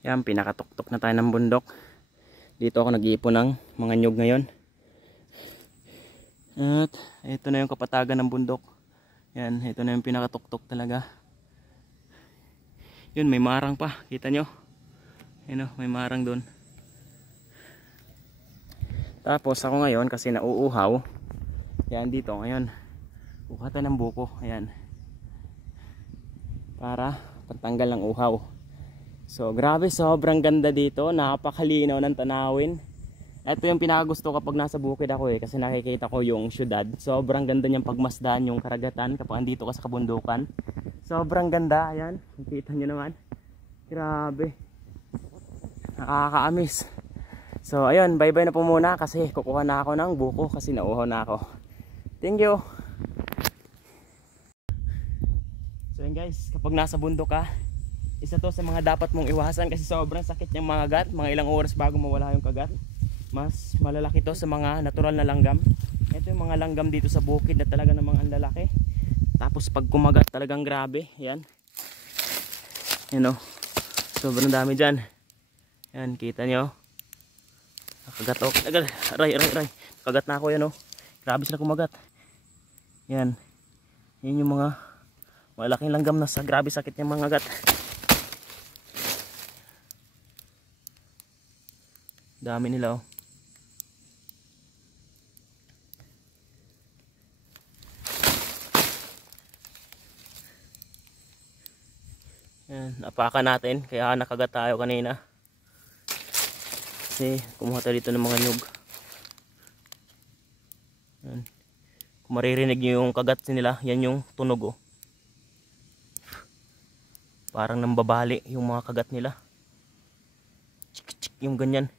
Yan, pinakatuktok na tayo ng bundok. Dito ako nag-iipon ng mga nyug ngayon. At ito na yung kapatagan ng bundok. Yan, ito na yung pinakatuktok talaga. Yun, may marang pa, kita nyo. Yan o, may marang doon. Tapos ako ngayon, kasi nauuhaw. Yan, dito ngayon kuha tayo ng buko. Ayan, para pantanggal ng uhaw. So grabe, sobrang ganda dito, napakalinaw ng tanawin. Ito yung pinakagusto kapag nasa bukid ako kasi nakikita ko yung syudad. Sobrang ganda niyang pagmasdan yung karagatan kapag andito ka sa kabundukan. Sobrang ganda, ayan, nakita nyo naman. Grabe, nakakaamis. So ayun, bye bye na po muna kasi kukuha na ako ng buko kasi nauhaw na ako. Thank you. So yun guys, kapag nasa bundok ka, isa to sa mga dapat mong iwasan kasi sobrang sakit niyang mga kagat. Mga ilang oras bago mawala yung kagat. Mas malalaki to sa mga natural na langgam. Ito yung mga langgam dito sa bukid na talaga namang ang lalaki. Tapos pag kumagat talagang grabe. Yan, yan o, sobrang dami dyan. Yan, kita nyo. Nakagat o, aray. Nakagat na ako, yan o. Grabe sila kumagat. Yan, yan yung mga malaking langgam na sa grabe sakit niyang mga kagat. Dami nila oh. Yan, napakan natin kaya nakagat tayo kanina. Kasi kumuha tayo dito ng mga nyug. Yan. Kung maririnig nyo yung kagat nila, yan yung tunog oh. Parang nambabali yung mga kagat nila. Chik, yung ganyan.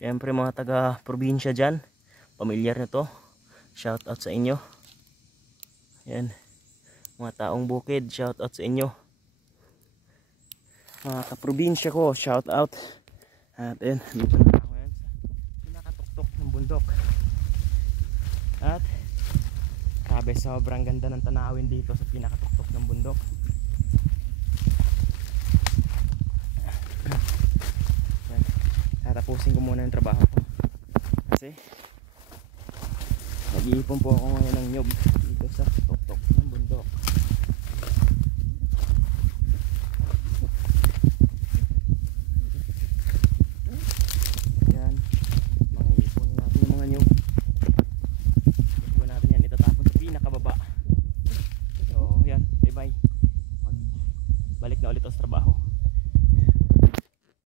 Siyempre mga taga-probinsya dyan, pamilyar na to. Shout out sa inyo. Yan, mga taong bukid, shout out sa inyo. Mga kaprobinsya ko, shout out. At yun, dito na ako yan sa pinakatuktok ng bundok. At grabe, sobrang ganda ng tanawin dito sa pinakatuktok ng bundok. Tatapusin ko muna yung trabaho ko kasi nag-iipon po ako ngayon ng nyug dito sa tuktok ng bundok. Yan, mga ipon natin yung mga nyug. Ipon natin yan, itatapon sa pinakababa. So yan, bye bye, balik na ulit sa trabaho.